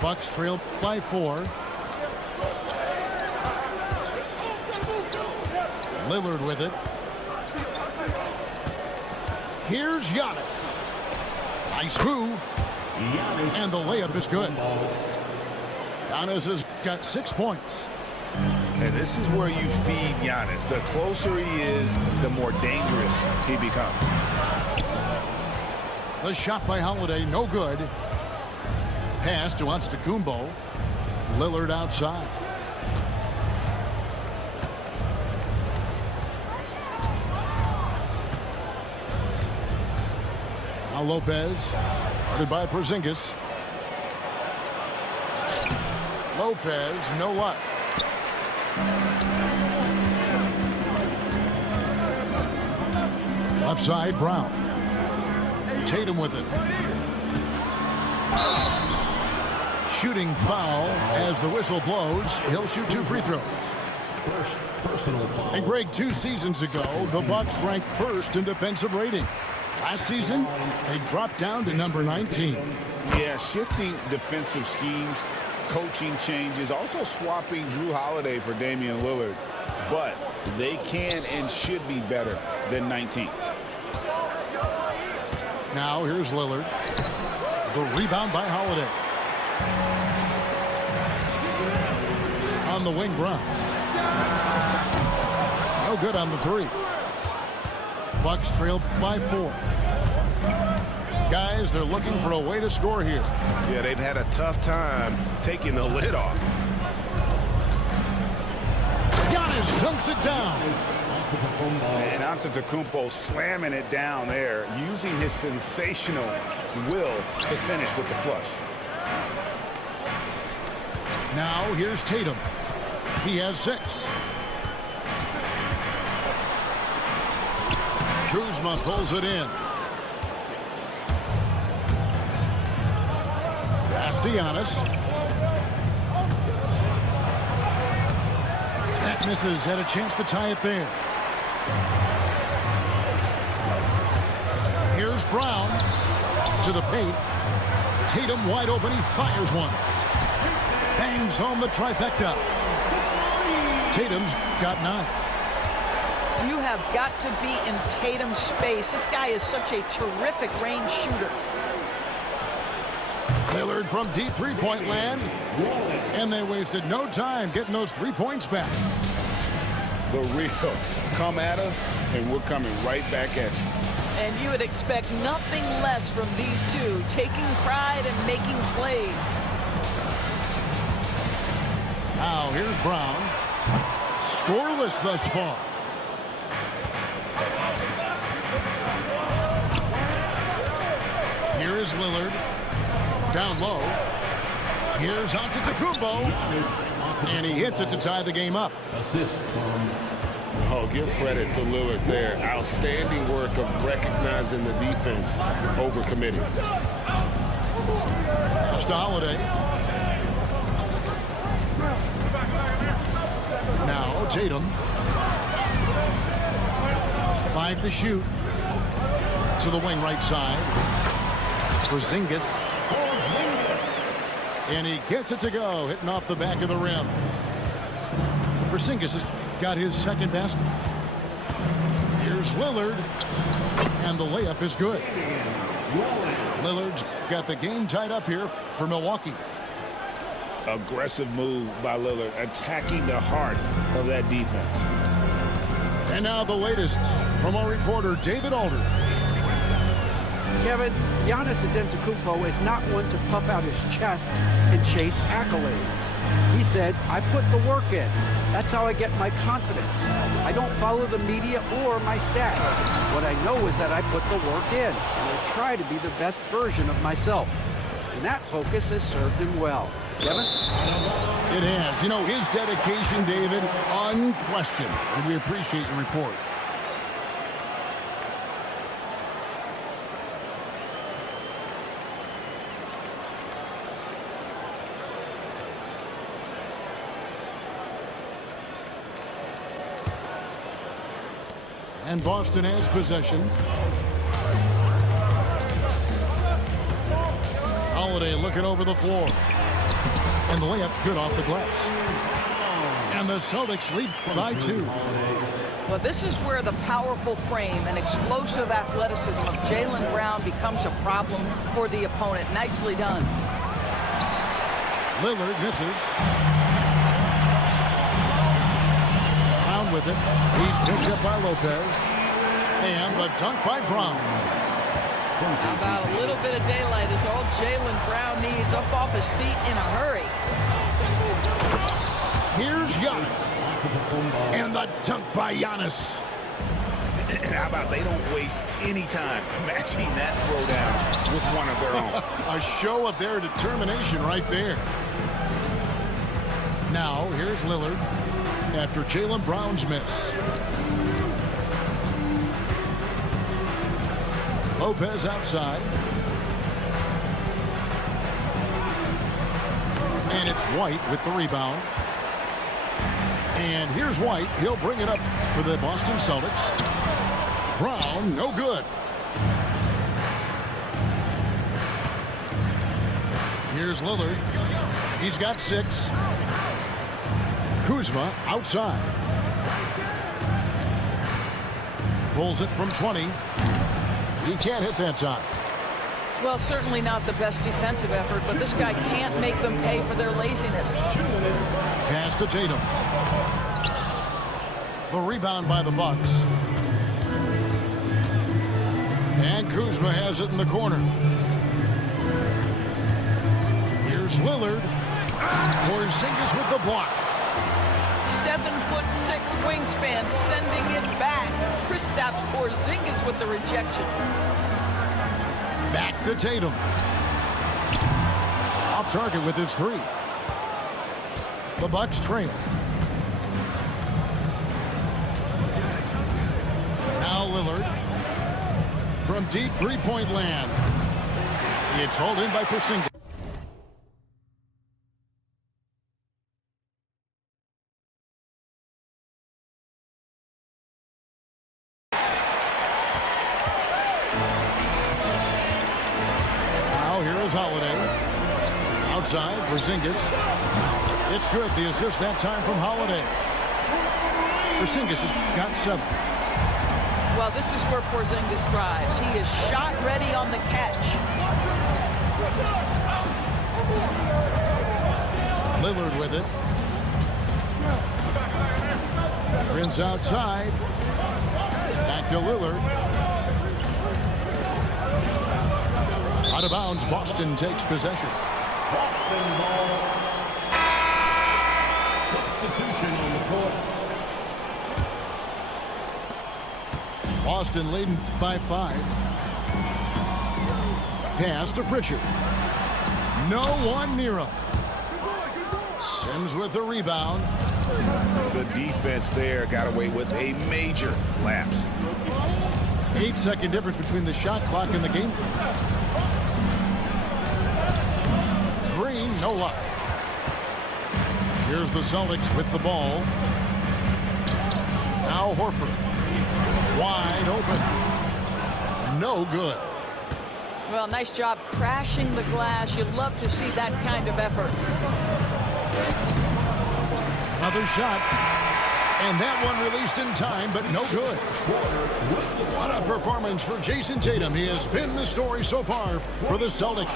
Bucks trail by 4. Lillard with it. Here's Giannis. Nice move. And the layup is good. Giannis has got 6 points. And this is where you feed Giannis. The closer he is, the more dangerous he becomes. The shot by Holiday, no good. Pass to Antetokounmpo. Lillard outside. Now Lopez, guarded by Porzingis. Lopez, no luck. Left side, Brown. Tatum with it. Shooting foul as the whistle blows. He'll shoot 2 free throws. Personal foul. And Greg, 2 seasons ago, the Bucks ranked first in defensive rating. Last season, they dropped down to number 19. Yeah, shifting defensive schemes, coaching changes, also swapping Jrue Holiday for Damian Lillard. But they can and should be better than 19. Now here's Lillard. The rebound by Holiday. On the wing, Brown. No good on the 3. Bucks trail by 4. Guys, they're looking for a way to score here. Yeah, they've had a tough time taking the lid off. Giannis dunks it down. And Antetokounmpo slamming it down there, using his sensational will to finish with the flush. Now here's Tatum. He has 6. Kuzma pulls it in. Pass to Giannis. That misses. Had a chance to tie it there. Here's Brown to the paint. Tatum wide open. He fires one. Bangs home the trifecta. Tatum's got 9. You have got to be in Tatum's space. This guy is such a terrific range shooter. Lillard from deep three-point land. And they wasted no time getting those 3 points back. The real come at us, and we're coming right back at you. And you would expect nothing less from these two, taking pride and making plays. Now here's Brown. Scoreless thus far. Here is Lillard. Down low. Here's Antetokounmpo. And he hits it to tie the game up. Assist from. Oh, give credit to Lillard there. Outstanding work of recognizing the defense over committing. Pass to Holiday. Now Tatum. 5 to shoot. To the wing right side. Porzingis. And he gets it to go, hitting off the back of the rim. Porzingis has got his 2nd basket. Here's Lillard. And the layup is good. Lillard's got the game tied up here for Milwaukee. Aggressive move by Lillard, attacking the heart of that defense. And now the latest from our reporter, David Alder. Kevin, Giannis Antetokounmpo is not one to puff out his chest and chase accolades. He said, I put the work in. That's how I get my confidence. I don't follow the media or my stats. What I know is that I put the work in, and I try to be the best version of myself. And that focus has served him well. Kevin? It has. You know, his dedication, David, unquestioned. And we appreciate your report. And Boston has possession. Holiday looking over the floor. And the layup's good off the glass. And the Celtics lead by 2. Well, this is where the powerful frame and explosive athleticism of Jaylen Brown becomes a problem for the opponent. Nicely done. Lillard misses. Brown with it. He's picked up by Lopez. And the dunk by Brown. How about a little bit of daylight is all Jaylen Brown needs, up off his feet in a hurry. Here's Giannis. And the dunk by Giannis. And how about they don't waste any time matching that throwdown with one of their own. A show of their determination right there. Now, here's Lillard after Jaylen Brown's miss. Lopez outside. And it's White with the rebound. And here's White. He'll bring it up for the Boston Celtics. Brown, no good. Here's Lillard. He's got 6. Kuzma outside. Pulls it from 20. He can't hit that time. Well, certainly not the best defensive effort, but this guy can't make them pay for their laziness. Pass to Tatum. The rebound by the Bucks. And Kuzma has it in the corner. Here's Lillard. Porzingis with the block. 7'6" wingspan, sending it back. Kristaps Porzingis with the rejection. Back to Tatum. Off target with his 3. The Bucks trail. Now Lillard from deep three-point land. It's hauled in by Porzingis. Outside, Porzingis. It's good. The assist that time from Holiday. Porzingis has got 7. Well, this is where Porzingis thrives. He is shot ready on the catch. Lillard with it. Prince outside. Back to Lillard. Out of bounds, Boston takes possession. Boston ball. Substitution on the court. Boston leading by 5. Pass to Pritchard. No one near him. Sims with the rebound. The defense there got away with a major lapse. 8-second difference between the shot clock and the game clock. Green, no luck. Here's the Celtics with the ball. Now Horford. Wide open. No good. Well, nice job crashing the glass. You'd love to see that kind of effort. Another shot. And that one released in time, but no good. What a performance for Jason Tatum. He has been the story so far for the Celtics.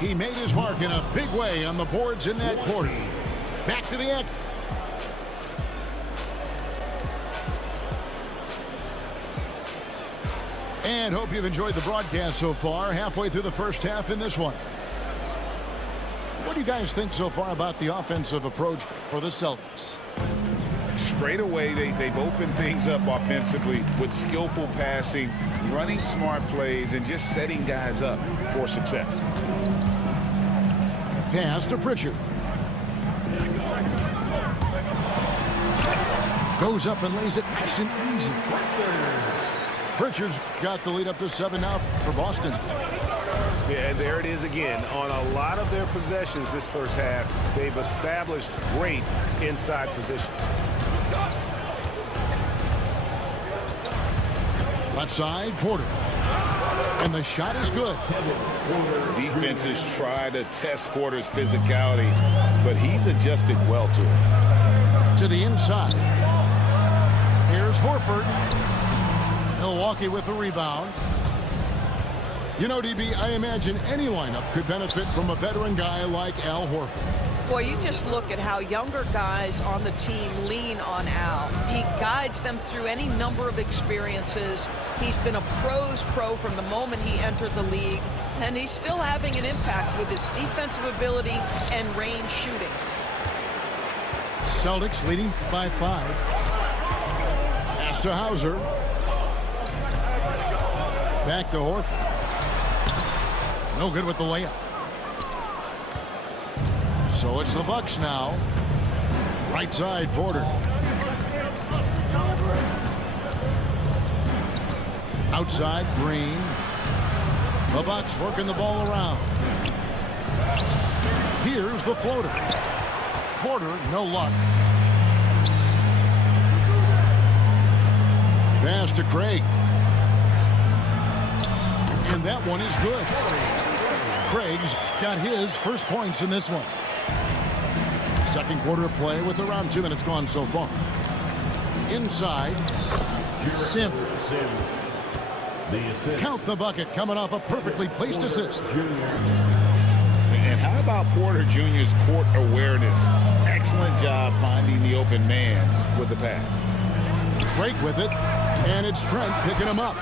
He made his mark in a big way on the boards in that quarter. Back to the act. And hope you've enjoyed the broadcast so far. Halfway through the first half in this one. What do you guys think so far about the offensive approach for the Celtics? Straight away, they've opened things up offensively with skillful passing, running smart plays, and just setting guys up for success. Pass to Pritchard. Goes up and lays it nice and easy. Pritchard's got the lead up to 7 now for Boston. Yeah, there it is again. On a lot of their possessions this first half, they've established great inside position. Left side, Porter. And the shot is good. Defenses try to test Porter's physicality, but he's adjusted well to it. To the inside. Here's Horford. Milwaukee with the rebound. You know, DB, I imagine any lineup could benefit from a veteran guy like Al Horford. Boy, you just look at how younger guys on the team lean on Al. He guides them through any number of experiences. He's been a pro's pro from the moment he entered the league, and he's still having an impact with his defensive ability and range shooting. Celtics leading by 5. Pass to Hauser. Back to Horford. No good with the layup. So it's the Bucks now. Right side, Porter. Outside, Green. The Bucks working the ball around. Here's the floater. Porter, no luck. Pass to Craig. And that one is good. Craig's got his first points in this one. Second quarter of play with around 2 minutes gone so far. Inside, Sim. Count the bucket coming off a perfectly placed assist. And how about Porter Jr.'s court awareness? Excellent job finding the open man with the pass. Craig with it, and it's Trent picking him up.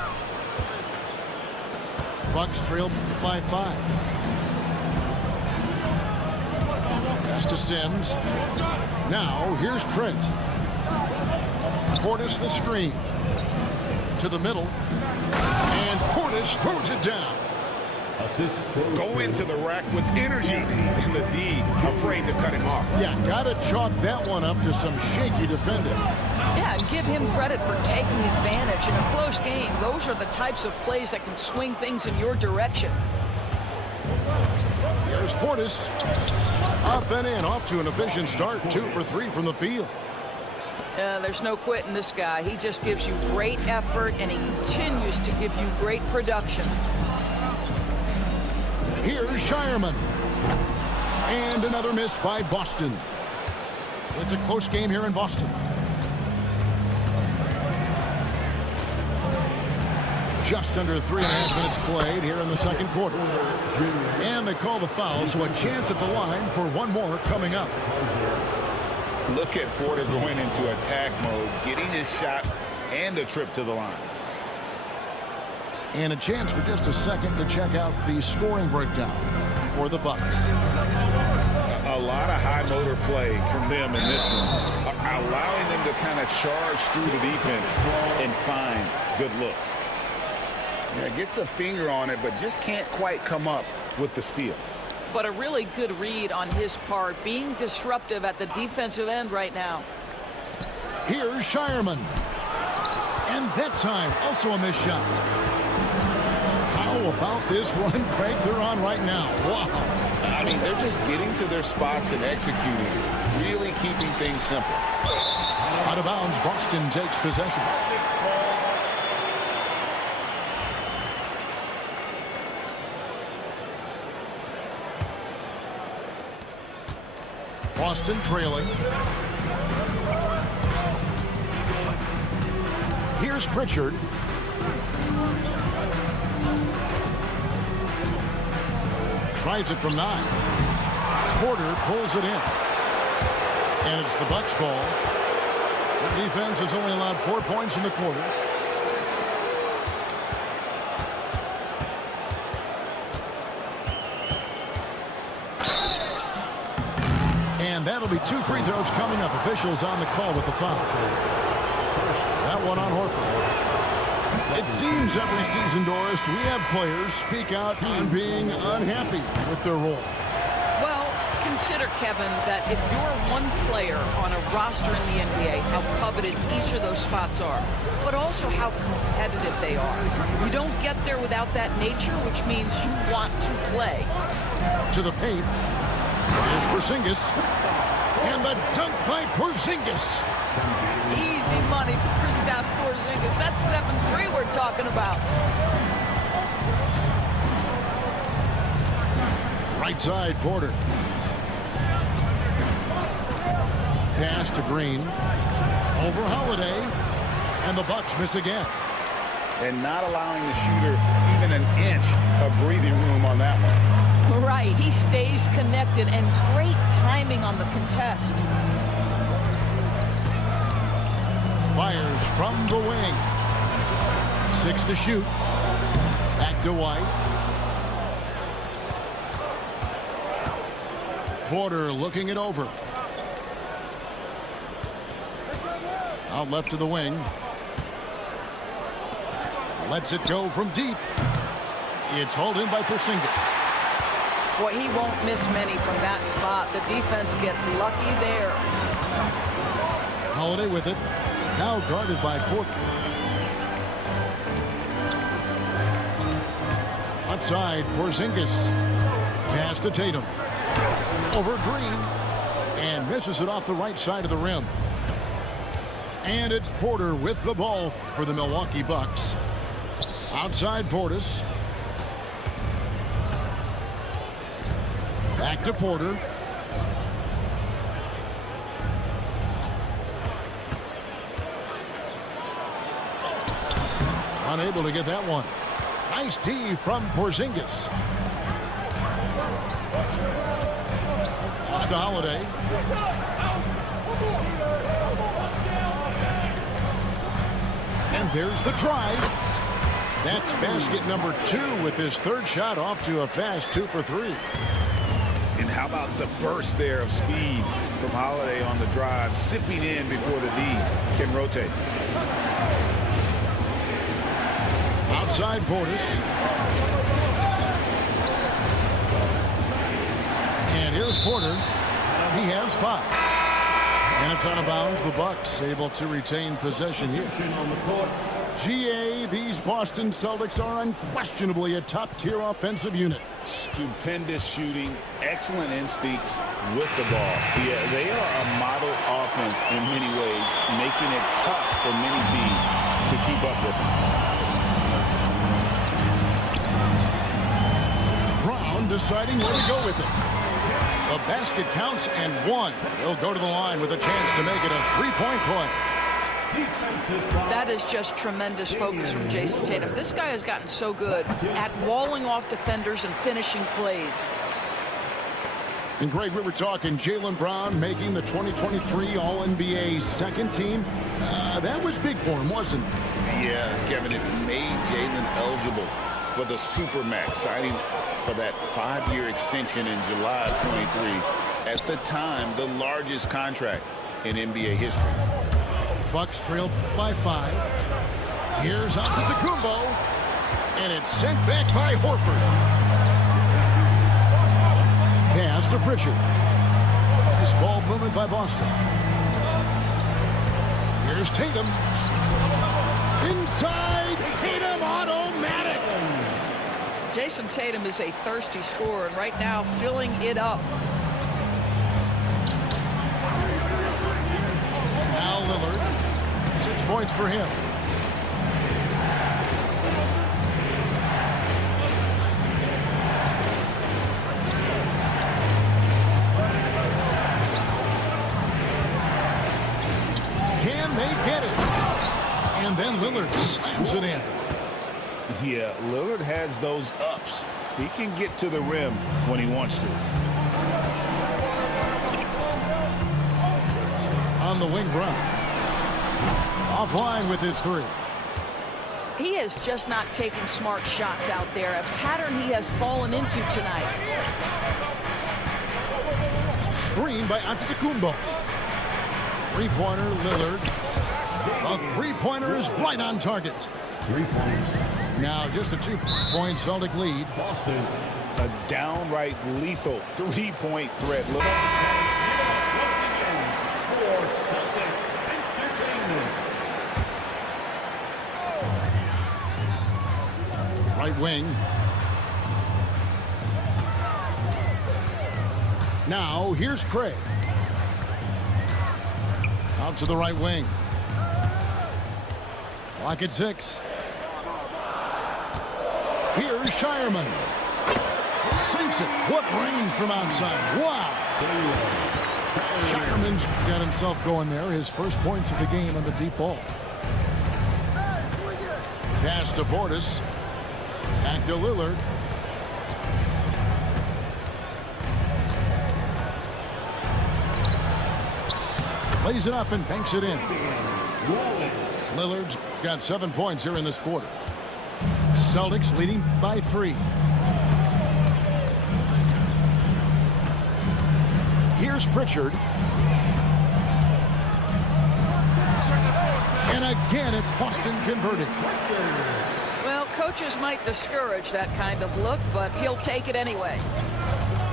Bucks trail by 5. Pass to Sims. Now here's Trent. Portis the screen. To the middle. And Portis throws it down. Go into the rack with energy, and the D afraid to cut him off. Yeah, gotta chalk that one up to some shaky defending. Yeah, and give him credit for taking advantage in a close game. Those are the types of plays that can swing things in your direction. Here's Portis. Up and in, off to an efficient start. 2 for 3 from the field. There's no quitting this guy. He just gives you great effort, and he continues to give you great production. Here's Shireman. And another miss by Boston. It's a close game here in Boston. Just under 3.5 minutes played here in the second quarter. And they call the foul, so a chance at the line for one more coming up. Look at Porter going into attack mode, getting his shot and a trip to the line. And a chance for just a second to check out the scoring breakdown for the Bucks. A lot of high motor play from them in this one, allowing them to kind of charge through the defense and find good looks. Yeah, gets a finger on it, but just can't quite come up with the steal. But a really good read on his part, being disruptive at the defensive end right now. Here's Shireman. And that time, also a missed shot. How about this run, Craig, they're on right now? Wow. I mean, they're just getting to their spots and executing, really keeping things simple. Out of bounds, Boston takes possession. Boston trailing. Here's Pritchard. Tries it from 9. Porter pulls it in. And it's the Bucks ball. The defense has only allowed 4 points in the quarter. And that'll be 2 free throws coming up. Officials on the call with the foul. That one on Horford. It seems every season, Doris, we have players speak out on being unhappy with their role. Well, consider, Kevin, that if you're one player on a roster in the NBA, how coveted each of those spots are, but also how competitive they are. You don't get there without that nature, which means you want to play. To the paint. Here's Porzingis. And the dunk by Porzingis. Easy money for Kristaps Porzingis. That's 7-3 we're talking about. Right side, Porter. Pass to Green. Over Holiday. And the Bucks miss again. And not allowing the shooter even an inch of breathing room on that one. Right, he stays connected, and great timing on the contest. Fires from the wing. 6 to shoot. Back to White. Porter looking it over. Out left to the wing. Lets it go from deep. It's hauled in by Porzingis. Boy, he won't miss many from that spot. The defense gets lucky there. Holiday with it. Now guarded by Porter. Left side, Porzingis. Pass to Tatum. Over Green. And misses it off the right side of the rim. And it's Porter with the ball for the Milwaukee Bucks. Outside Portis. Back to Porter. Unable to get that one. Nice D from Porzingis. Pass to Holiday. And there's the drive. That's basket number 2 with his third shot off to a fast 2 for 3. And how about the burst there of speed from Holiday on the drive, sipping in before the D can rotate. Outside Portis. And here's Porter. He has 5. And it's out of bounds. The Bucks able to retain possession here. On the court. GA, these Boston Celtics are unquestionably a top-tier offensive unit. Stupendous shooting, excellent instincts with the ball. Yeah, they are a model offense in many ways, making it tough for many teams to keep up with them. Brown deciding where to go with it. The basket counts and 1. He'll go to the line with a chance to make it a 3-point play. That is just tremendous focus from Jason Tatum. This guy has gotten so good at walling off defenders and finishing plays. And Greg, we were talking Jaylen Brown making the 2023 All-NBA second team. That was big for him, wasn't it? Yeah, Kevin, it made Jaylen eligible for the Supermax, signing for that 5-year extension in July of 23. At the time, the largest contract in NBA history. Bucks trailed by 5. Here's Antetokounmpo, and it's sent back by Horford. Pass to Pritchard. This ball movement by Boston. Here's Tatum. Inside, Tatum automatic. Jason Tatum is a thirsty scorer, and right now filling it up. Now Lillard. 6 points for him. Can they get it? And then Lillard slams it in. Yeah, Lillard has those ups. He can get to the rim when he wants to. On the wing, Brown. Offline with his 3. He is just not taking smart shots out there, a pattern he has fallen into tonight. Screen by Antetokounmpo. 3-pointer, Lillard. A 3-pointer is right on target. 3 points. Now just a 2-point Celtic lead. Boston. A downright lethal 3-point threat. Look. For Celtic Entertainment. Right wing. Now here's Craig. Out to the right wing. Clock at 6. Here's Shireman. Sinks it. What range from outside. Wow. Shireman's got himself going there. His first points of the game on the deep ball. Pass to Portis. Back to Lillard. Lays it up and banks it in. Lillard's got 7 points here in this quarter. Celtics leading by 3. Here's Pritchard. And again, it's Boston converting. Well, coaches might discourage that kind of look, but he'll take it anyway.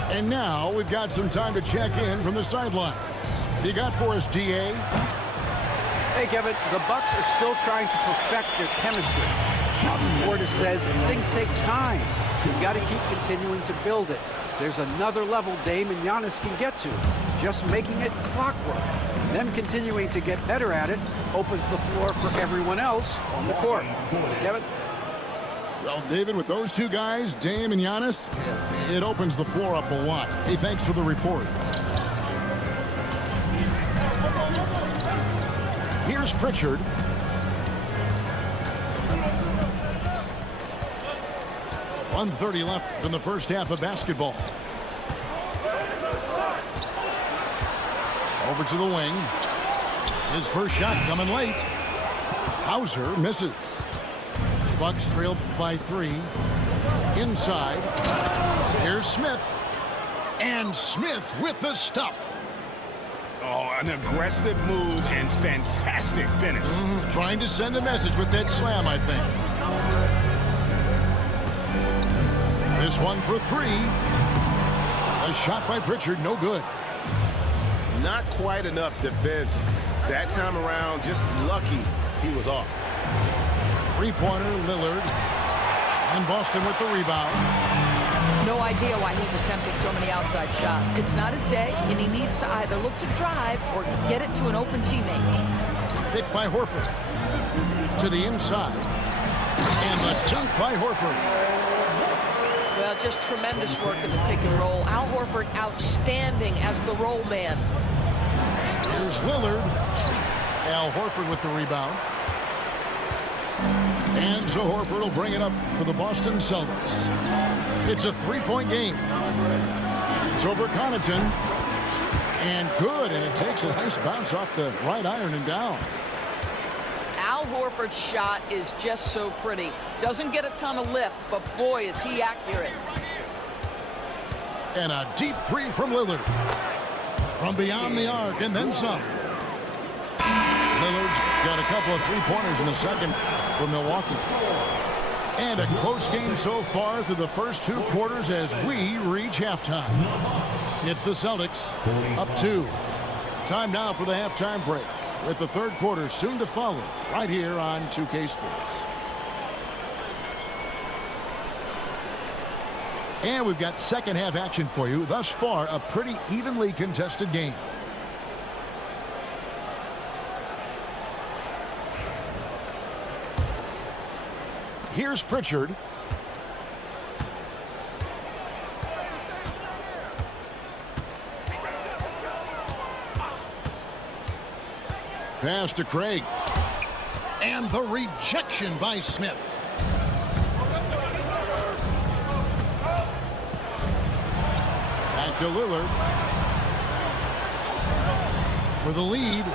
And now we've got some time to check in from the sidelines. You got for us, DA? Hey, Kevin, the Bucks are still trying to perfect their chemistry. Portis says things take time. You've got to keep continuing to build it. There's another level Dame and Giannis can get to. Just making it clockwork. Them continuing to get better at it opens the floor for everyone else on the court. Kevin? Well, David, with those two guys, Dame and Giannis, it opens the floor up a lot. Hey, thanks for the report. Here's Pritchard. .130 left in the first half of basketball. Over to the wing. His first shot coming late. Hauser misses. Bucks trail by 3. Inside. Here's Smith. And Smith with the stuff. Oh, an aggressive move and fantastic finish. Trying to send a message with that slam, I think. This one for 3. A shot by Pritchard, no good. Not quite enough defense. That time around, just lucky he was off. Three-pointer, Lillard. And Boston with the rebound. No idea why he's attempting so many outside shots. It's not his day, and he needs to either look to drive or get it to an open teammate. Picked by Horford. To the inside. And the dunk by Horford. Well, just tremendous work in the pick and roll. Al Horford outstanding as the roll man. Here's Lillard. Al Horford with the rebound. And so Horford will bring it up for the Boston Celtics. It's a 3-point game. Shoots over Connaughton. And good, and it takes a nice bounce off the right iron and down. Al Horford's shot is just so pretty. Doesn't get a ton of lift, but boy, is he accurate. And a deep 3 from Lillard. From beyond the arc, and then some. Lillard's got a couple of three-pointers in the second for Milwaukee. And a close game so far through the first 2 quarters as we reach halftime. It's the Celtics up 2. Time now for the halftime break, with the third quarter soon to follow right here on 2K Sports. And we've got second half action for you. Thus far, a pretty evenly contested game. Here's Pritchard. Pass to Craig. And the rejection by Smith. Back to Lillard. For the lead.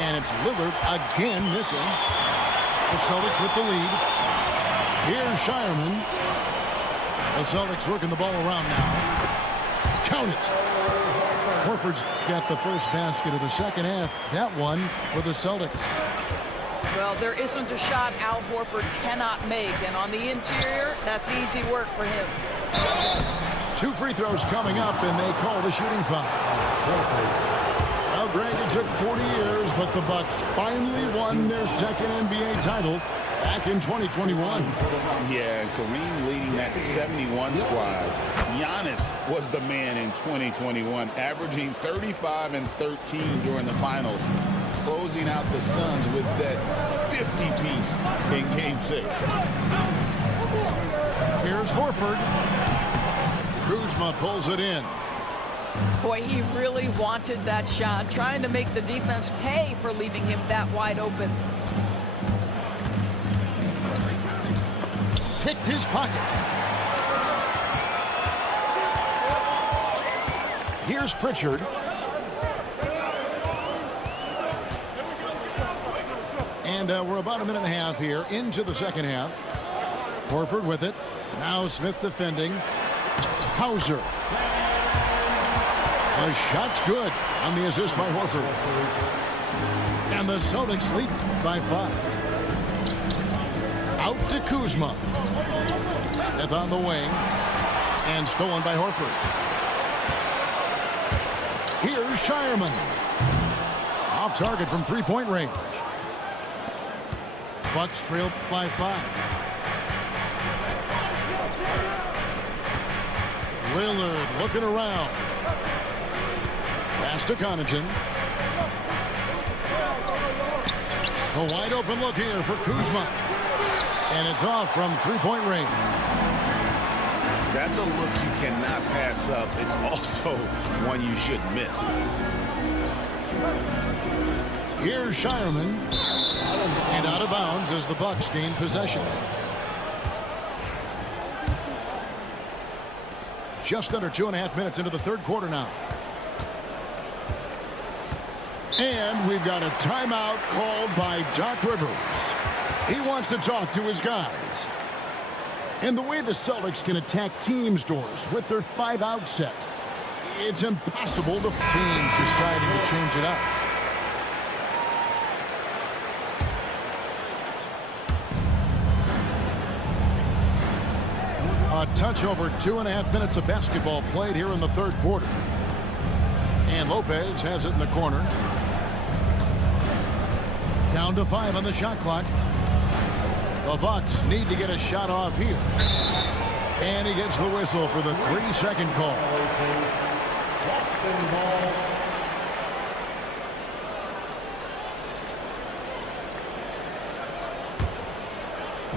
And it's Lillard again missing. The Celtics with the lead. Here's Shireman. The Celtics working the ball around now. Count it. Horford's got the first basket of the second half. That one for the Celtics. Well, there isn't a shot Al Horford cannot make, and on the interior, that's easy work for him. 2 free throws coming up, and they call the shooting foul. Well, Greg, it took 40 years, but the Bucks finally won their second NBA title back in 2021. Yeah, and Kareem leading that 71 squad. Giannis was the man in 2021, averaging 35 and 13 during the finals, closing out the Suns with that 50-piece in Game 6. Here's Horford. Kuzma pulls it in. Boy, he really wanted that shot, trying to make the defense pay for leaving him that wide open. Picked his pocket. Here's Pritchard. And we're about a minute and a half here into the second half. Horford with it. Now Smith defending. Hauser. The shot's good on the assist by Horford. And the Celtics lead by 5. Out to Kuzma. Smith on the wing. And stolen by Horford. Here's Shireman. Off target from three-point range. Bucks trail by 5. Lillard looking around. Pass to Connaughton. A wide open look here for Kuzma. And it's off from three-point range. That's a look you cannot pass up. It's also one you should miss. Here's Shireman. And out of bounds as the Bucks gain possession. Just under 2.5 minutes into the third quarter now. And we've got a timeout called by Doc Rivers. He wants to talk to his guys. And the way the Celtics can attack teams' doors with their 5-out set, it's impossible. The teams deciding to change it up. A touch over 2.5 minutes of basketball played here in the third quarter. And Lopez has it in the corner. Down to 5 on the shot clock. The Bucks need to get a shot off here. And he gets the whistle for the 3-second call. Boston ball.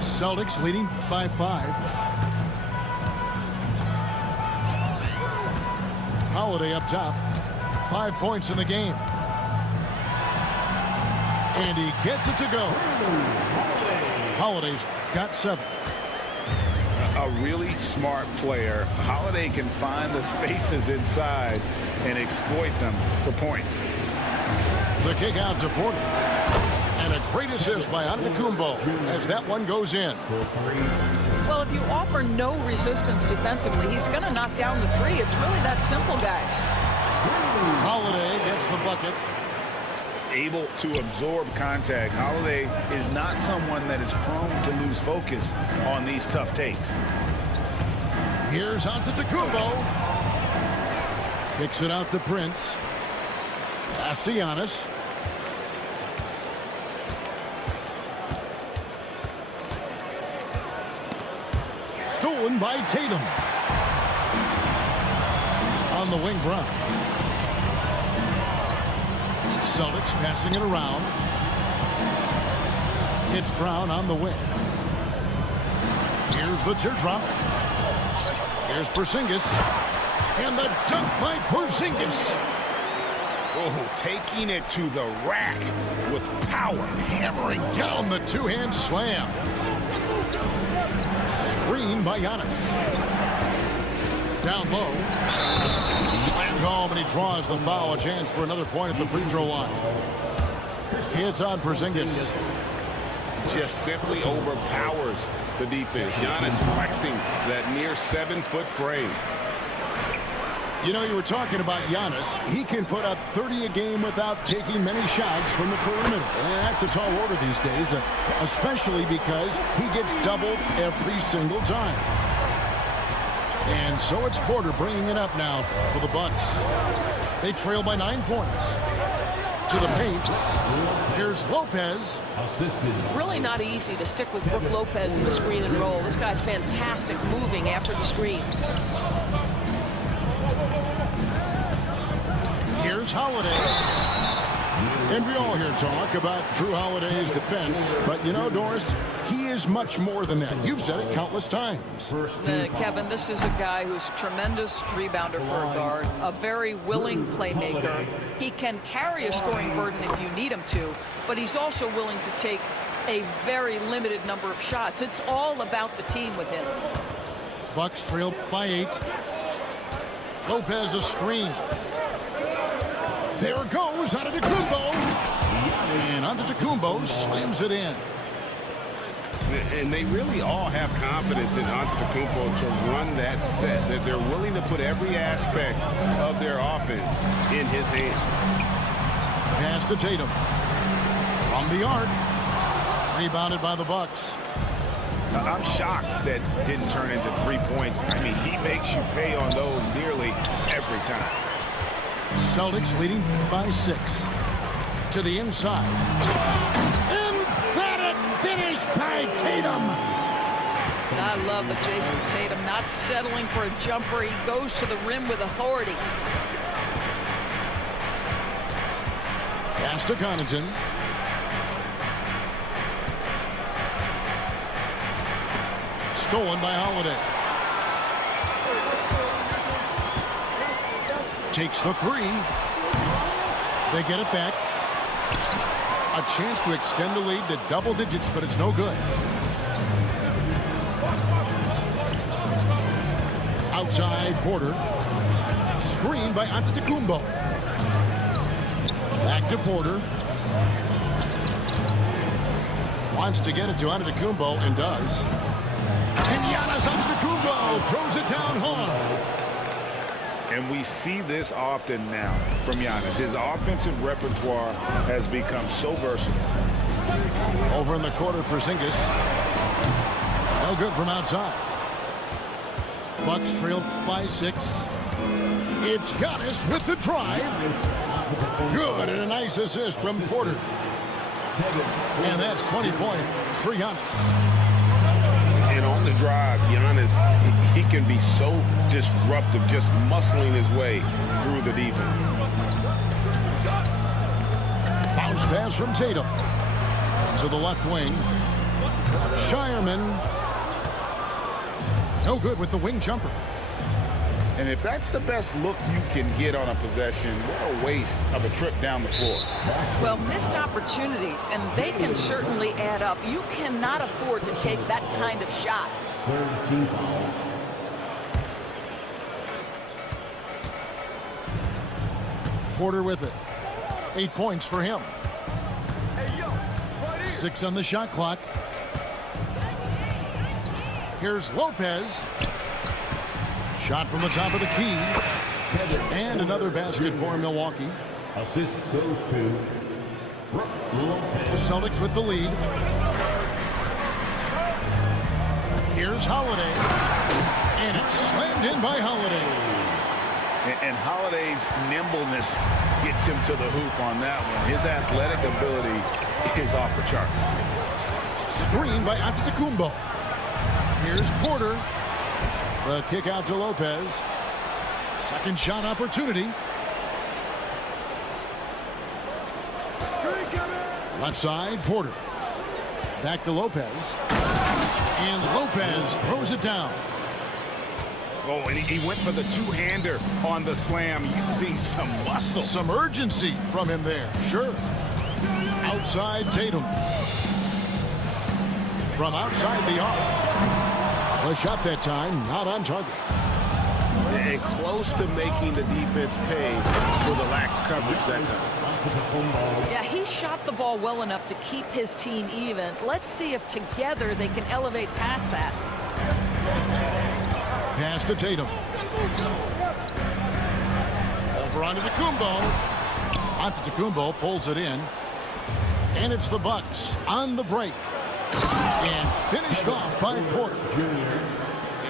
Celtics leading by 5. Holiday up top. 5 points in the game. And he gets it to go. Holiday's got 7. A really smart player. Holiday can find the spaces inside and exploit them for points. The kick out to Porter. And a great assist by Antetokounmpo as that one goes in. Well, if you offer no resistance defensively, he's going to knock down the 3. It's really that simple, guys. Holiday gets the bucket. Able to absorb contact. Holiday is not someone that is prone to lose focus on these tough takes. Here's Antetokounmpo. Kicks it out to Prince. Pass to Giannis. Stolen by Tatum. On the wing, Brown. Celtics passing it around. It's Brown on the wing. Here's the teardrop. Here's Porzingis. And the dunk by Porzingis. Oh, taking it to the rack with power. Hammering down the two-hand slam. Screen by Giannis. Down low. Slammed home, and he draws the foul. A chance for another point at the free throw line. It's on Porzingis. Just simply overpowers the defense. Giannis flexing that near 7-foot frame. You know, you were talking about Giannis. He can put up 30 a game without taking many shots from the perimeter. And that's a tall order these days, especially because he gets doubled every single time. And so it's Porter bringing it up now for the Bucks. They trail by 9 points. To the paint. Here's Lopez. Really not easy to stick with Brook Lopez in the screen and roll. This guy fantastic moving after the screen. Here's Holiday. And we all hear talk about Drew Holiday's defense, but you know, Doris, he is much more than that. You've said it countless times. Kevin, this is a guy who's a tremendous rebounder for a guard, a very willing playmaker. He can carry a scoring burden if you need him to, but he's also willing to take a very limited number of shots. It's all about the team with him. Bucks trail by 8. Lopez a screen. There it goes, Antetokounmpo. And Antetokounmpo slams it in. And they really all have confidence in Antetokounmpo to run that set, that they're willing to put every aspect of their offense in his hands. Pass to Tatum. From the arc. Rebounded by the Bucks. I'm shocked that didn't turn into 3 points. I mean, he makes you pay on those nearly every time. Celtics leading by 6. To the inside. Emphatic finish by Tatum. I love the Jason Tatum not settling for a jumper. He goes to the rim with authority. Pass to Connaughton. Stolen by Holiday. Takes the 3. They get it back. A chance to extend the lead to double digits, but it's no good. Outside, Porter. Screen by Antetokounmpo. Back to Porter. Wants to get it to Antetokounmpo and does. And Giannis Antetokounmpo throws it down hard. And we see this often now from Giannis. His offensive repertoire has become so versatile. Over in the corner, Porzingis. No good from outside. Bucks trail by 6. It's Giannis with the drive. Good, and a nice assist from Porter. And that's 20 points for Giannis. And on the drive, Giannis, he can be so disruptive, just muscling his way through the defense. Bounce pass from Tatum. To the left wing. Shireman. No good with the wing jumper. And if that's the best look you can get on a possession, what a waste of a trip down the floor. Well, missed opportunities, and they can certainly add up. You cannot afford to take that kind of shot. Third team foul. Porter with it. 8 points for him. 6 on the shot clock. Here's Lopez. Shot from the top of the key. And another basket for Milwaukee. Assist goes to Brook Lopez. The Celtics with the lead. Here's Holiday. And it's slammed in by Holiday. And Holiday's nimbleness gets him to the hoop on that one. His athletic ability is off the charts. Screen by Antetokounmpo. Here's Porter. The kick out to Lopez. Second shot opportunity. Left side, Porter. Back to Lopez. And Lopez throws it down. Oh, and he went for the two-hander on the slam, using some muscle. Some urgency from him there, sure. Outside Tatum. From outside the arc. The shot that time, not on target. And close to making the defense pay for the lax coverage that time. Yeah, he shot the ball well enough to keep his team even. Let's see if together they can elevate past that. Pass to Tatum. Over onto Antetokounmpo. Antetokounmpo pulls it in. And it's the Bucks on the break. And finished off by Porter.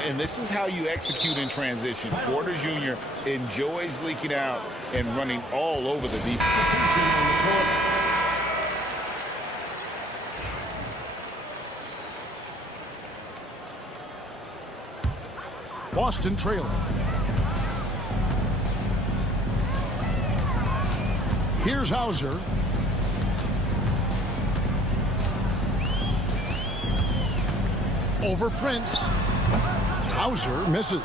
And this is how you execute in transition. Porter Jr. enjoys leaking out and running all over the defense. Boston trailing. Here's Hauser. over Prince. Hauser misses.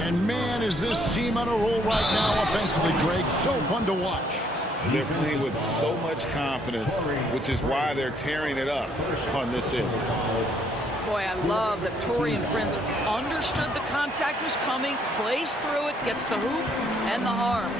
And man, is this team on a roll right now offensively, Greg. So fun to watch. They're playing with so much confidence, which is why they're tearing it up on this end. Boy, I love that Taurean Prince understood the contact was coming, plays through it, gets the hoop and the harm.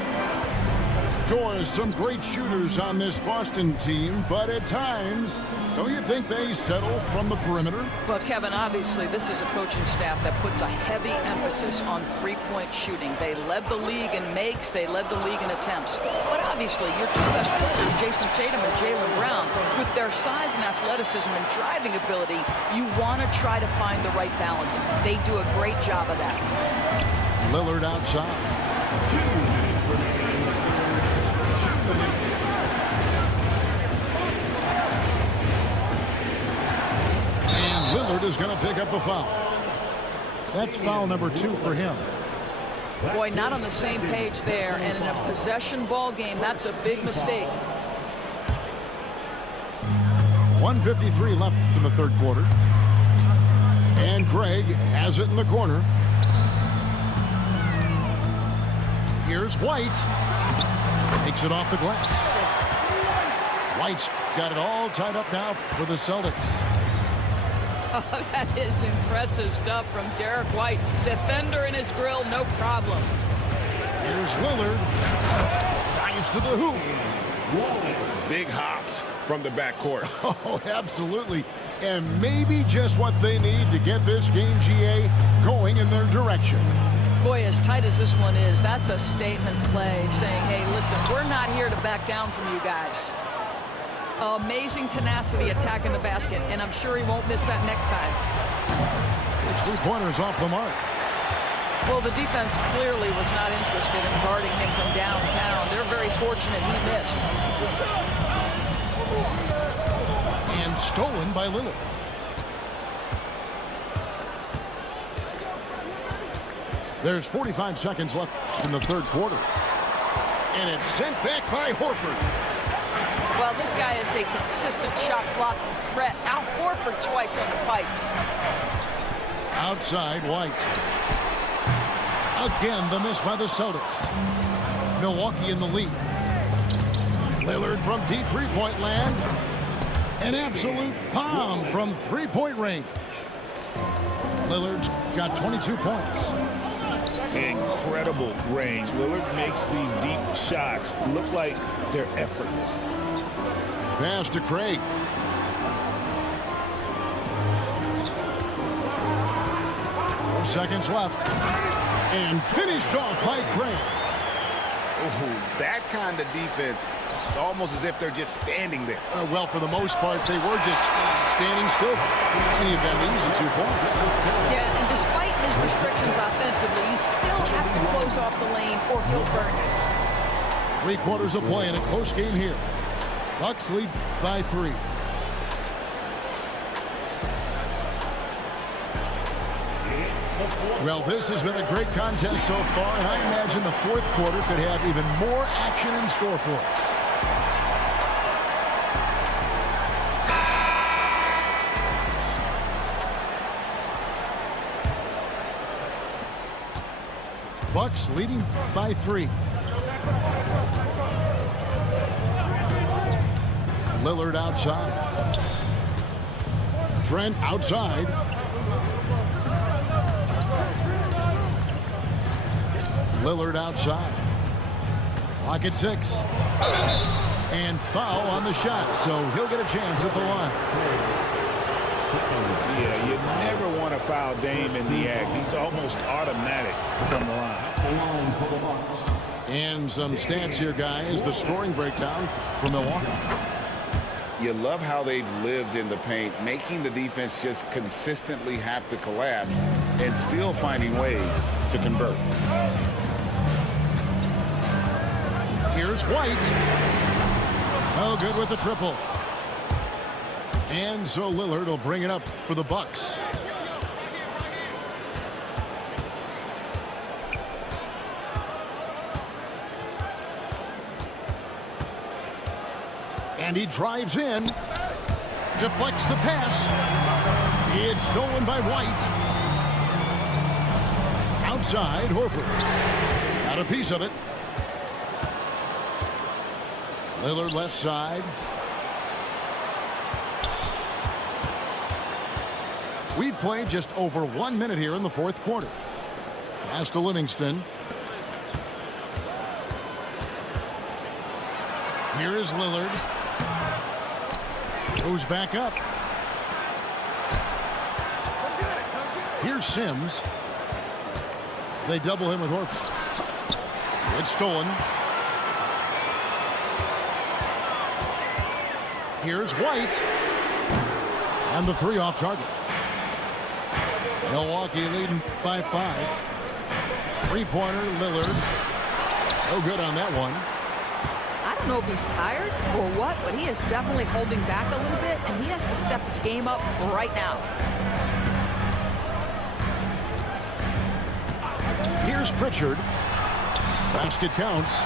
Doris, some great shooters on this Boston team, but at times, don't you think they settle from the perimeter? Well, Kevin, obviously, this is a coaching staff that puts a heavy emphasis on three-point shooting. They led the league in makes, they led the league in attempts. But obviously, your two best players, Jason Tatum and Jaylen Brown, with their size and athleticism and driving ability, you want to try to find the right balance. They do a great job of that. Lillard outside. Lillard is going to pick up the foul. That's foul number 2 for him. Boy, not on the same page there, and in a possession ball game, that's a big mistake. 1:53 left in the third quarter. And Greg has it in the corner. Here's White. Takes it off the glass. White's got it all tied up now for the Celtics. Oh, that is impressive stuff from Derek White. Defender in his grill, no problem. Here's Lillard. Drives to the hoop. Big hops from the backcourt. Oh, absolutely. And maybe just what they need to get this game, GA, going in their direction. Boy, as tight as this one is, that's a statement play saying, hey, listen, we're not here to back down from you guys. Amazing tenacity attacking the basket, and I'm sure he won't miss that next time. It's 3 pointers off the mark. Well, the defense clearly was not interested in guarding him from downtown. They're very fortunate he missed. And stolen by Lillard. There's 45 seconds left in the third quarter. And it's sent back by Horford. Well, this guy is a consistent shot blocking threat. Al Horford twice on the pipes. Outside, White. Again, the miss by the Celtics. Milwaukee in the lead. Lillard from deep three-point land. An absolute bomb from three-point range. Lillard's got 22 points. Incredible range. Lillard makes these deep shots look like they're effortless. Pass to Craig. Four seconds left. And finished off by Craig. Oh, that kind of defense, it's almost as if they're just standing there. Well, for the most part, they were just standing still. In any event, easy 2 points. Yeah, and despite his restrictions offensively, you still have to close off the lane or he'll burn you. 3 quarters of play in a close game here. Bucks lead by 3. Well, this has been a great contest so far, and I imagine the fourth quarter could have even more action in store for us. Bucks leading by 3. Lillard outside. Trent outside. Lillard outside. Clock at 6. And foul on the shot, so he'll get a chance at the line. Yeah, you never want to foul Dame in the act. He's almost automatic from the line. And some stats here, guys. The scoring breakdown from Milwaukee. You love how they've lived in the paint, making the defense just consistently have to collapse and still finding ways to convert. Here's White. Oh, good with the triple. And so Lillard will bring it up for the Bucks. And he drives in. Deflects the pass. It's stolen by White. Outside, Horford. Got a piece of it. Lillard left side. We've played just over 1 minute here in the fourth quarter. Pass to Livingston. Here is Lillard. Goes back up. Here's Sims. They double him with Horford. It's stolen. Here's White. And the three off target. Milwaukee leading by 5. Three-pointer, Lillard. No good on that one. I don't know if he's tired or what, but he is definitely holding back a little bit, and he has to step his game up right now. Here's Pritchard. Basket counts.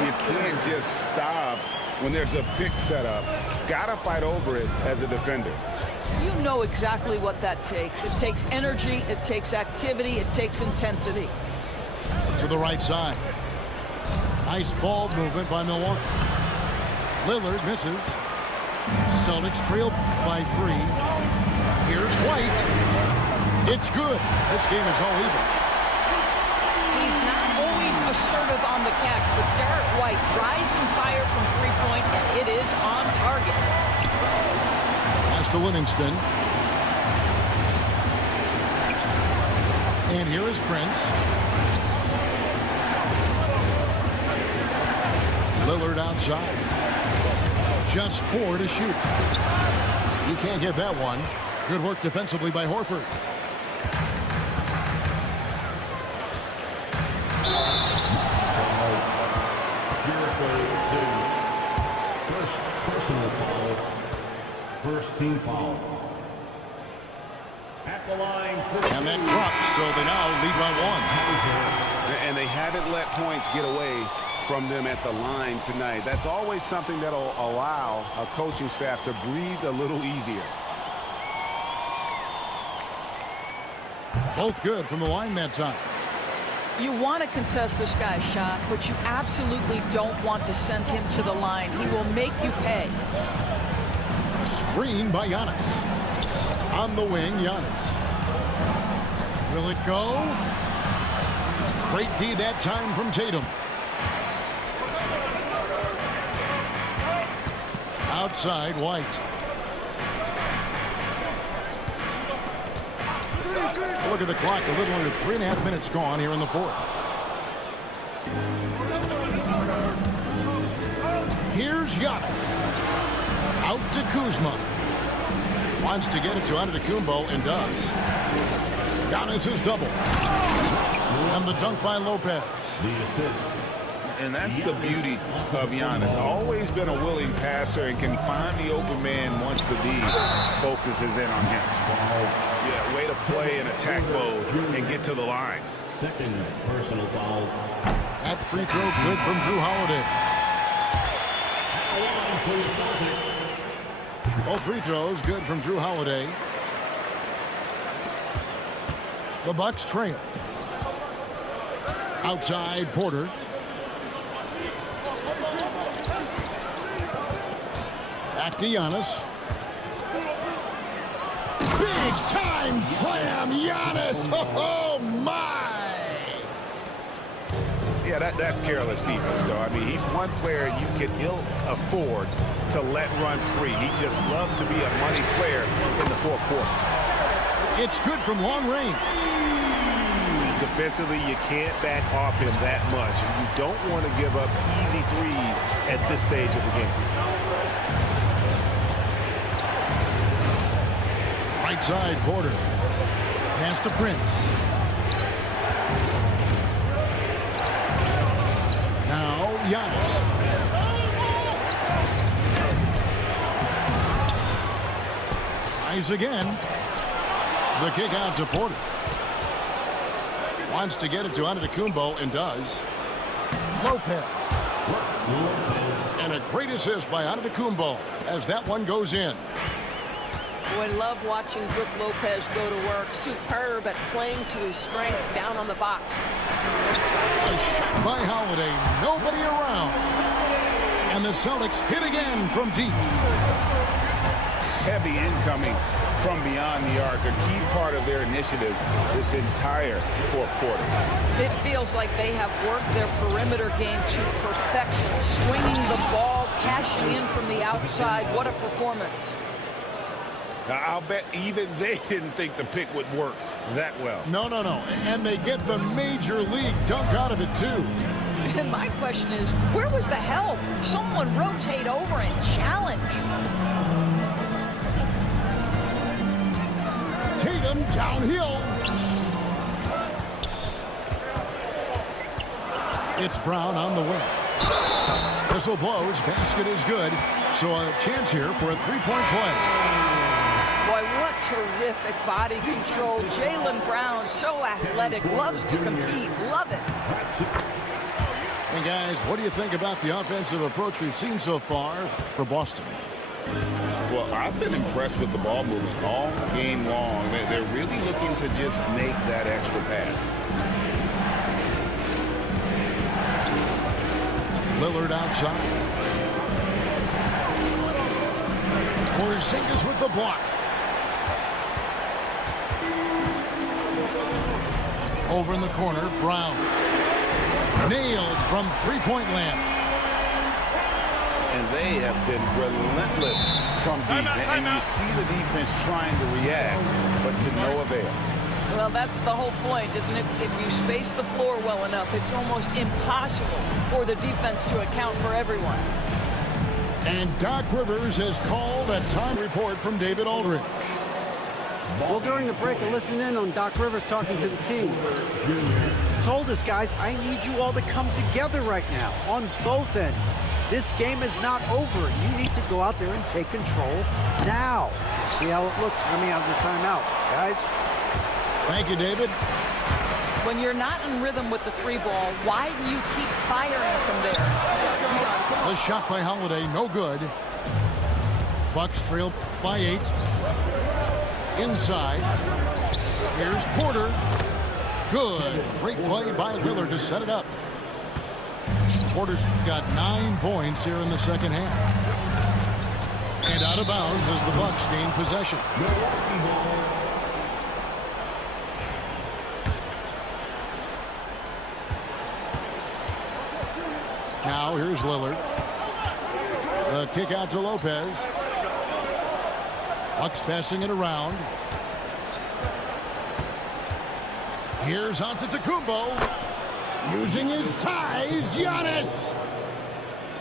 You can't just stop when there's a pick set up. Gotta fight over it as a defender. You know exactly what that takes. It takes energy, it takes activity, it takes intensity. To the right side. Nice ball movement by Milwaukee. Lillard misses. Celtics trail by 3. Here's White. It's good. This game is all even. He's not always assertive on the catch, but Derek White rising fire from three-point, and it is on target. Pass to Livingston. And here is Prince. Lillard outside. Just 4 to shoot. You can't get that one. Good work defensively by Horford. First personal foul. First team foul. At the line. And that drops, so they now lead by 1. And they haven't let points get away from them at the line tonight. That's always something that'll allow a coaching staff to breathe a little easier. Both good from the line that time. You want to contest this guy's shot, but you absolutely don't want to send him to the line. He will make you pay. Screen by Giannis. On the wing, Giannis. Will it go? Great D that time from Tatum. Outside, White. Look at the clock. A little under 3.5 minutes gone here in the fourth. Here's Giannis. Out to Kuzma. Wants to get it to Antetokounmpo and does. Giannis is double. And the dunk by Lopez. The assist. And that's the beauty of Giannis. Always been a willing passer and can find the open man once the D focuses in on him. Yeah, way to play in attack mode and get to the line. Second personal foul. That free throw good from Drew Holiday. Both free throws good from Drew Holiday. The Bucks trail. Outside, Porter. Back to Giannis. Big time slam, Giannis. Oh my! Yeah, that's careless defense, though. I mean, he's one player you can ill afford to let run free. He just loves to be a money player in the fourth quarter. It's good from long range. Defensively, you can't back off him that much. And you don't want to give up easy threes at this stage of the game. Right side, Porter. Pass to Prince. Now, Giannis. Tries again. The kick out to Porter. Wants to get it to Antetokounmpo and does. Lopez. And a great assist by Antetokounmpo as that one goes in. Boy, love watching Brook Lopez go to work. Superb at playing to his strengths down on the box. A shot by Holiday. Nobody around. And the Celtics hit again from deep. Heavy incoming from beyond the arc, a key part of their initiative this entire fourth quarter. It feels like they have worked their perimeter game to perfection, swinging the ball, cashing in from the outside. What a performance. Now, I'll bet even they didn't think the pick would work that well. No. And they get the major league dunk out of it, too. And my question is, where was the help? Someone rotate over and challenge. Tatum downhill. It's Brown on the wing. Whistle blows. Basket is good. So a chance here for a three-point play. Boy, what terrific body control. Jaylen Brown, so athletic, loves to compete. Love it. And guys, what do you think about the offensive approach we've seen so far for Boston? Well, I've been impressed with the ball movement all game long. They're really looking to just make that extra pass. Lillard outside. Porzingis with the block. Over in the corner, Brown. Nailed from three-point land. And they have been relentless from deep. And you see the defense trying to react, but to no avail. Well, that's the whole point, isn't it? If you space the floor well enough, it's almost impossible for the defense to account for everyone. And Doc Rivers has called a time report from David Aldridge. Well, during the break, I listened in on Doc Rivers talking to the team. Told us, guys, I need you all to come together right now on both ends. This game is not over. You need to go out there and take control now. See how it looks coming out of the timeout, guys. Thank you, David. When you're not in rhythm with the three ball, why do you keep firing from there? The shot by Holiday, no good. Bucks trail by 8. Inside. Here's Porter. Good. Great play by Lillard to set it up. Porter's got 9 points here in the second half. And out of bounds as the Bucks gain possession. Now here's Lillard. The kick out to Lopez. Bucks passing it around. Here's Antetokounmpo. Using his size, Giannis.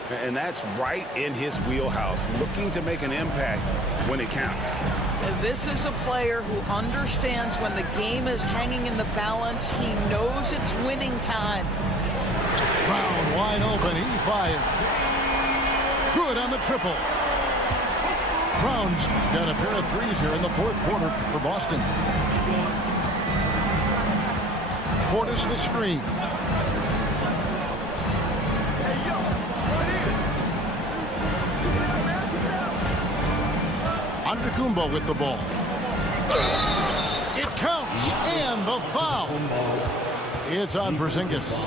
And that's right in his wheelhouse, looking to make an impact when it counts. This is a player who understands when the game is hanging in the balance. He knows it's winning time. Brown wide open, he fires. Good on the triple. Brown's got a pair of threes here in the fourth quarter for Boston. Portis the screen. Antetokounmpo with the ball. It counts, and the foul. It's on Porzingis.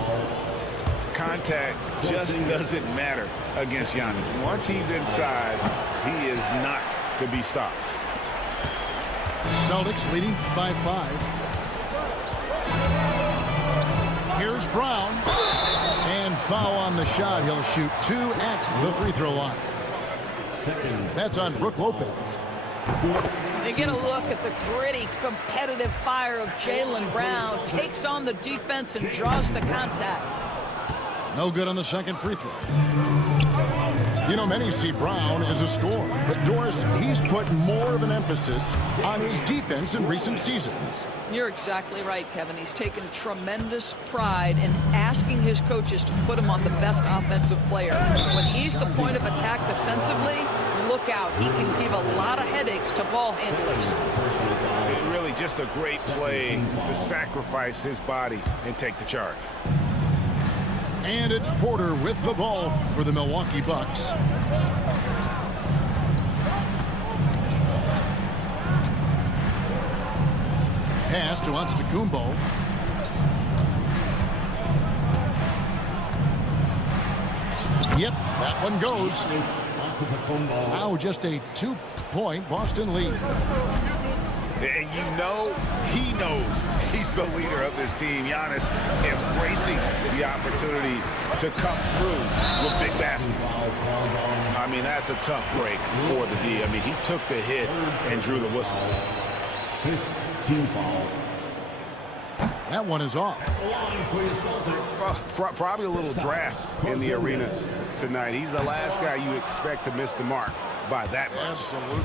Contact just doesn't matter against Giannis. Once he's inside, he is not to be stopped. Celtics leading by 5. Here's Brown. And foul on the shot. He'll shoot 2 at the free throw line. That's on Brook Lopez. You get a look at the gritty, competitive fire of Jaylen Brown. Takes on the defense and draws the contact. No good on the second free throw. You know, many see Brown as a scorer, but Doris, he's put more of an emphasis on his defense in recent seasons. You're exactly right, Kevin. He's taken tremendous pride in asking his coaches to put him on the best offensive player. When he's the point of attack defensively, look out. He can give a lot of headaches to ball handlers. Really just a great play to sacrifice his body and take the charge. And it's Porter with the ball for the Milwaukee Bucks. pass to Antetokounmpo. Yep, that one goes. Now just a 2-point Boston lead. And you know, he knows he's the leader of this team. Giannis embracing the opportunity to come through with big baskets. I mean, that's a tough break for the D. I mean, he took the hit and drew the whistle. 15 foul. That one is off. Probably a little draft in the arena tonight. He's the last guy you expect to miss the mark by that much. Absolutely.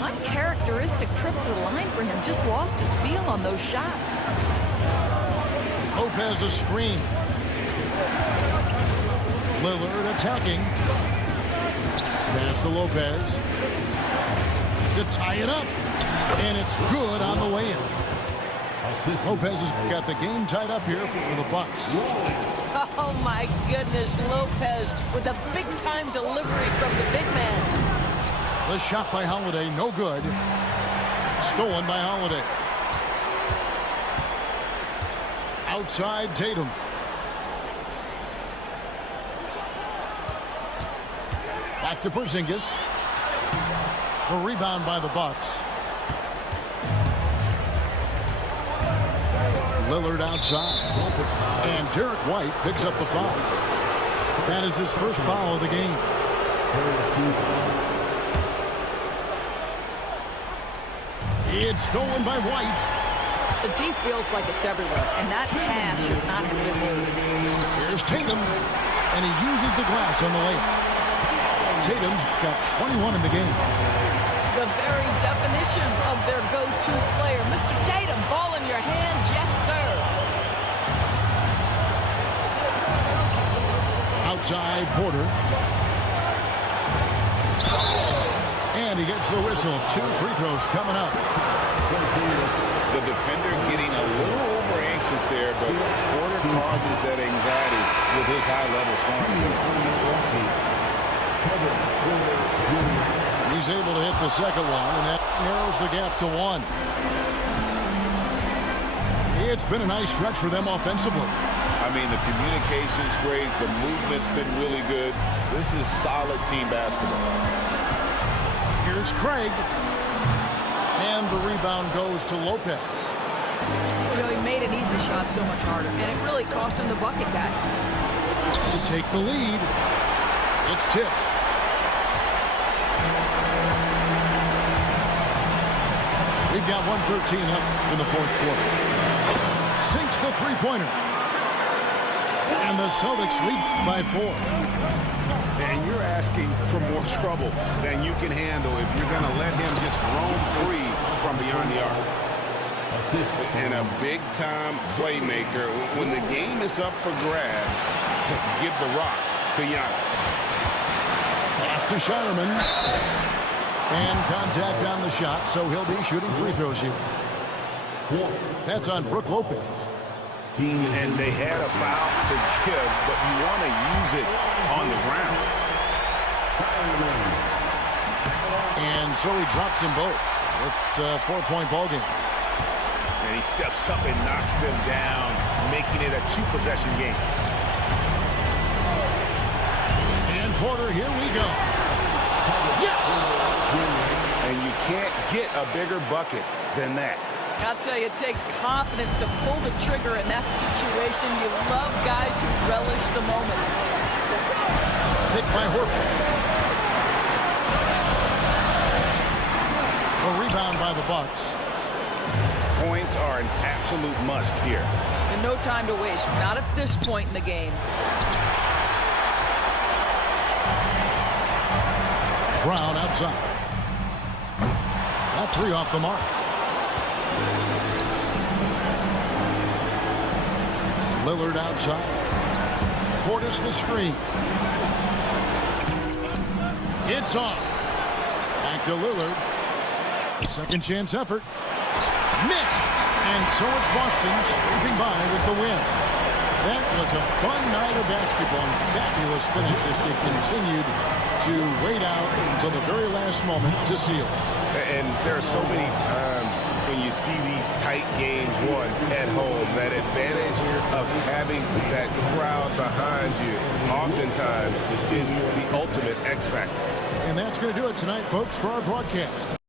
Uncharacteristic trip to the line for him. Just lost his feel on those shots. Lopez a screen. Lillard attacking. Pass to Lopez. To tie it up. And it's good on the way in. Lopez has got the game tied up here for the Bucks. Oh, my goodness. Lopez with a big-time delivery from the big man. The shot by Holiday, no good. Stolen by Holiday. Outside Tatum. Back to Porzingis. The rebound by the Bucks. Lillard outside. And Derek White picks up the foul. That is his first foul of the game. It's stolen by White. The D feels like it's everywhere, and that pass should not have been made. Here's Tatum, and he uses the glass on the layup. Tatum's got 21 in the game. The very definition of their go-to player. Mr. Tatum, ball in your hands, yes, sir. Outside Porter. And he gets the whistle. 2 free throws coming up. The defender getting a little over anxious there, but Porter causes that anxiety with his high-level scoring. He's able to hit the second one, and that narrows the gap to 1. It's been a nice stretch for them offensively. I mean, the communication's great. The movement's been really good. This is solid team basketball. Here's Craig. And the rebound goes to Lopez. You know, he made an easy shot so much harder, and it really cost him the bucket, guys. To take the lead. It's tipped. We've got 1:13 left in the fourth quarter. Sinks the three-pointer. And the Celtics lead by 4. And you're asking for more trouble than you can handle if you're going to let him just roam free from beyond the arc. And a big-time playmaker. When the game is up for grabs, give the rock to Giannis. Pass to Shireman. And contact on the shot, so he'll be shooting free throws here. That's on Brook Lopez. And they had a foul to give, but you want to use it on the ground. And so he drops them both. It's a 4-point ball game. And he steps up and knocks them down, making it a 2-possession game. And Porter, here we go. Yes! And you can't get a bigger bucket than that. I'll tell you, it takes confidence to pull the trigger in that situation. You love guys who relish the moment. Picked by Horford. A rebound by the Bucks. Points are an absolute must here. And no time to waste. Not at this point in the game. Brown outside. That 3 off the mark. Lillard outside. Portis the screen. It's off. Back to Lillard. A second chance effort. Missed. And so it's Boston sweeping by with the win. That was a fun night of basketball and fabulous finish as they continued to wait out until the very last moment to seal. And there are so many times when you see these tight games won at home. That advantage of having that crowd behind you oftentimes is the ultimate X factor. And that's going to do it tonight, folks, for our broadcast.